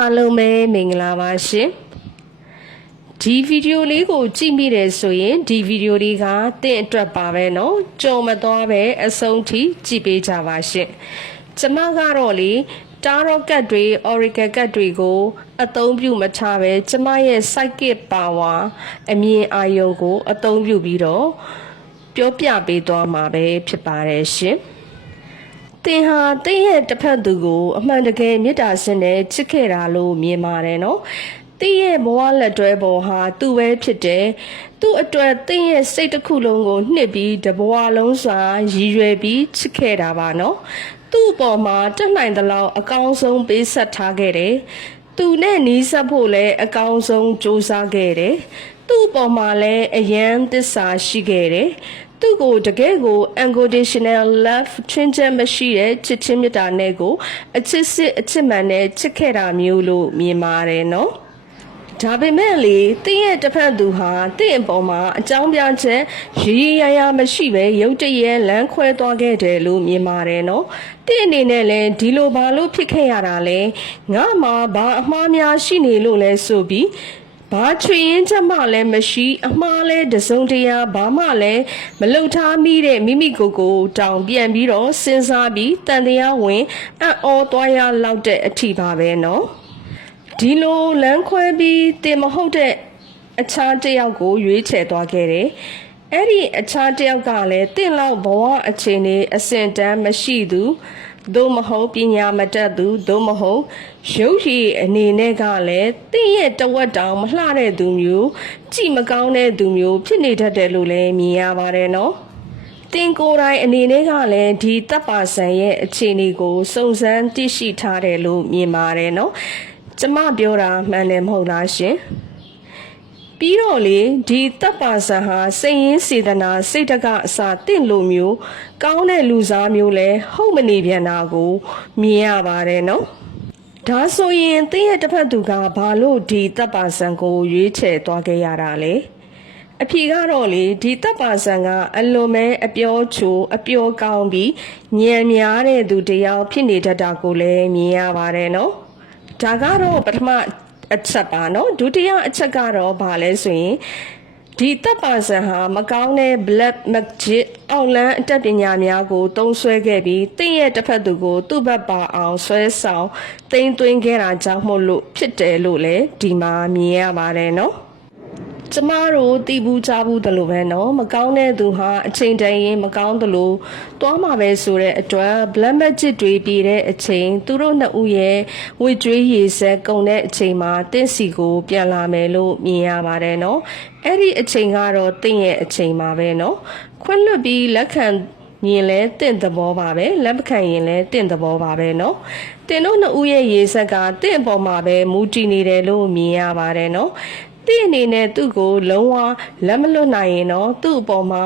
အားလုံးပဲမင်္ဂလာပါရှင်ဒီဗီဒီယိုလေးကိုကြည့်မိတယ်ဆိုရင်ဒီဗီဒီယိုလေးကတင့်အတွက်ပါပဲเนาะကြုံမသွားပဲအဆုံးထိကြည့်ပေးကြပါရှင်ကျမကတော့လေတာရော့ကတ်တွေ Oracle ကတ်တွေကိုအသုံးပြုမထားပဲကျမရဲ့ Psychic Power အမြင်အာရုံကိုအသုံးပြုပြီးတော့ပြောပြပေးသွားမှာပဲဖြစ်ပါတယ်ရှင်တင်ဟာတင်းရဲ့တစ်ဖက်သူကိုအမှန်တကယ်မေတ္တာရှင်နဲ့ချစ်ခဲ့တာလို့မြင်ပါတယ်နော်တင်းရဲ့ဘဝလက်တွဲပေါ်ဟာသူ့ပဲဖြစ်တယ်သူ့အတွက်တင်းရဲ့စိတ်တစ်ခုလုံးကိုနှစ်ပြီးတဘဝလုံးစွာရည်ရွယ်ပြီးချစ်ခဲ့တာပါနော်သူ့ပေါ်မှာတက်နိုင်သလောက်အကောင်းဆုံးပေးဆက်ထားခဲ့တယ်သူနဲ့နီးစပ်ဖို့လည်းအကောင်းဆုံးစူးစမ်းခဲ့တယ်သူ့ပေါ်မှာလည်းအယံသစ္စာရှိခဲ့တယ်သူ့ကိုတကယ်ကို unconditional love ချွင်းချက်မရှိတဲ့ချစ်ချင်းမြတ်တာနဲ့ကိုအချစ်စစ်အချစ်မှန်နဲ့ချစ်ခဲ့တာမျိုးလို့မြင်ပါတယ်နော်ဒါပေမဲ့လေတင့်ရဲ့တစ်ဖက်သူဟာတင့်အပေါ်မှာအကြောင်းပြချက်ရေးရရမရှိပဲရုတ်တရက်လမ်းခွဲသွားခဲ့တယ်လို့မြင်ပါတယ်နော်တင့်အနေနဲ့လည်းဒီလိုဘာလို့ဖြစ်ခဲ့ရတာလဲငါမှဘာအမှားများရှိနေလို့လဲဆိုပြီးဘာချွေရင်ချက်မှလည်းမရှိအမှားလဲတစုံတရာဘာမှလည်းမလုံထားမိတဲ့မိမိကိုယ်ကိုတောင်ပြန်ပြီးတော့စဉ်းစားပြီးတန်တရားဝင်အံ့ဩသွားရလောက်တဲ့အထိပါပဲနော်ဒီလိုလမ်းခွဲပြီးတင်မဟုတ်တဲ့အခြားတစ်ယောက်ကိုရွေးချယ်သွားခဲ့တယ်အဲ့ဒီအခြားတစ်ယောက်ကလည်းတင့်လောက်ဘဝအခြေအနေအဆင့်တန်းမရှိသူသို့မဟုတ်ပညာမတတ်သူသို့မဟုတ်ရုပ်ရည်အနေနဲ့ကလည်းတင့်ရဲ့တဝက်တောင်မလှတဲ့သူမျိုးကြည့်မကောင်းတဲ့သူမျိုးဖြစ်နေတတ်တယ်လို့လည်းမြင်ရပါတယ်နော်တင်ကိုယ်တိုင်အနေနဲ့ကလည်းဒီတပ်ပါဆန်ရဲ့အခြေအနေကိုစုံစမ်းသိရှိထားတယ်လို့မြင်ပါတယ်နော်ကျမပြောတာမှန်တယ်မဟုတ်လားရှင်ပြီးတော့လေဒီတပ်ပါဆန်ဟာစိတ်ရင်းစေတနာစိတ်တကအစာတင့်လိုမျိုးကောင်းတဲ့လူစားမျိုးလဲဟုတ်မနေပြန်တာကိုမြင်ရပါတယ်နော်ဒါဆိုရင်တင့်ရဲ့တစ်ဖက်သူကဘာလို့ဒီတပ်ပါဆန်ကိုရွေးချယ်သွားခဲ့ရတာလဲအဖြေကတော့လေဒီတပ်ပါဆန်ကအလွန်ပဲအပြောချိုအပြောကောင်းပြီးဉာဏ်များတဲ့သူတယောက်ဖြစ်နေတတ်တာကိုလည်းမြင်ရပါတယ်နော်ဒါကတော့ပထမအချက်ပါနော်ဒုတိယအချက်ကတော့ဘာလဲဆိုရင်ဒီတပ်ပါဆန်ဟာမကောင်းတဲ့ black magic အောက်လန်းအတတ်ပညာများကိုသုံးဆွဲခဲ့ပြီးတင့်ရဲ့တစ်ဖက်သူကိုသူ့ဘက်ပါအောင်ဆွဲဆောင်သိမ်းသွင်းခဲ့တာကြောင့်မို့လို့ဖြစ်တယ်လို့လည်းဒီမှာမြင်ရပါတယ်နော်ကျမတို့တီးဘူးချဘူးတလို့ပဲနော်မကောင်းတဲ့သူဟာအချိန်တန်ရင်မကောင်းသလိုသွားမှာပဲဆိုတဲ့အတွက် black magic တွေပြည်တဲ့အချိန်သူတို့နှစ်ဦးရဲ့ဝေကျွေးရည်ဆက်ကုန်တဲ့အချိန်မှာတင့်စီကိုပြန်လာမယ်လို့မြင်ရပါတယ်နော်အဲ့ဒီအချိန်ကတော့တင့်ရဲ့အချိန်ပါပဲနော်ခွင့်လွတ်ပြီးလက်ခံရင်လဲတင့်သဘောပါပဲလက်မခံရင်လဲတင့်သဘောပါပဲနော်တင်တို့နှစ်ဦးရဲ့ရည်ဆက်ကတင့်အပေါ်မှာပဲမူတည်နေတယ်လို့မြင်ရပါတယ်နော်တဲ့အနေနဲ့သူ့ကိုလုံးဝလက်မလွတ်နိုင်ရင်တော့သူ့အပေါ်မှာ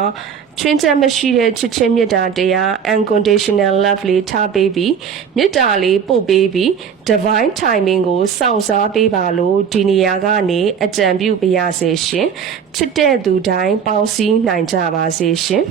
ချွင်းချက်မရှိတဲ့ချစ်ချင်းမေတ္တာတရား unconditional love လေးထားပေးပြီးမေတ္တာလေးပို့ပေးပြီး divine timing ကိုစောင့်စားပေးပါလို့ဒီနေရာကနေအကြံပြုပါရစေရှင်ချစ်တဲ့သူတိုင်းပေါင်းစည်းနိုင်ကြပါစေရှင်